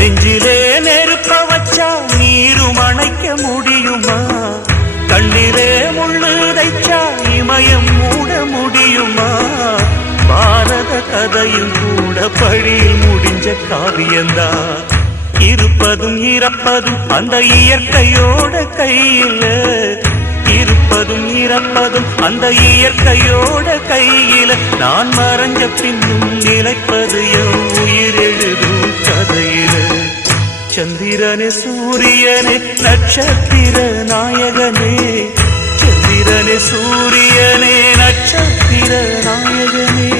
நெஞ்சிலே நெருப்ப வச்சா நீரும் அணைக்க முடியுமா? கண்ணிலே முள்ளு தைச்சா இமயம் மூட முடியுமா? பாரத கதையும் கூட பழியில் முடிஞ்ச காவியந்தான். இருப்பதும் இறப்பதும் அந்த இயற்கையோட கையில, இருப்பதும் இறப்பதும் அந்த இயற்கையோட கையில. நான் மறைஞ்ச பின்னும் நிலைப்பது என் உயிர் எழுதும் கதையில. சந்திரனே சூரியனே நட்சத்திர நாயகனே, சந்திரனே சூரியனே நட்சத்திர நாயகனே.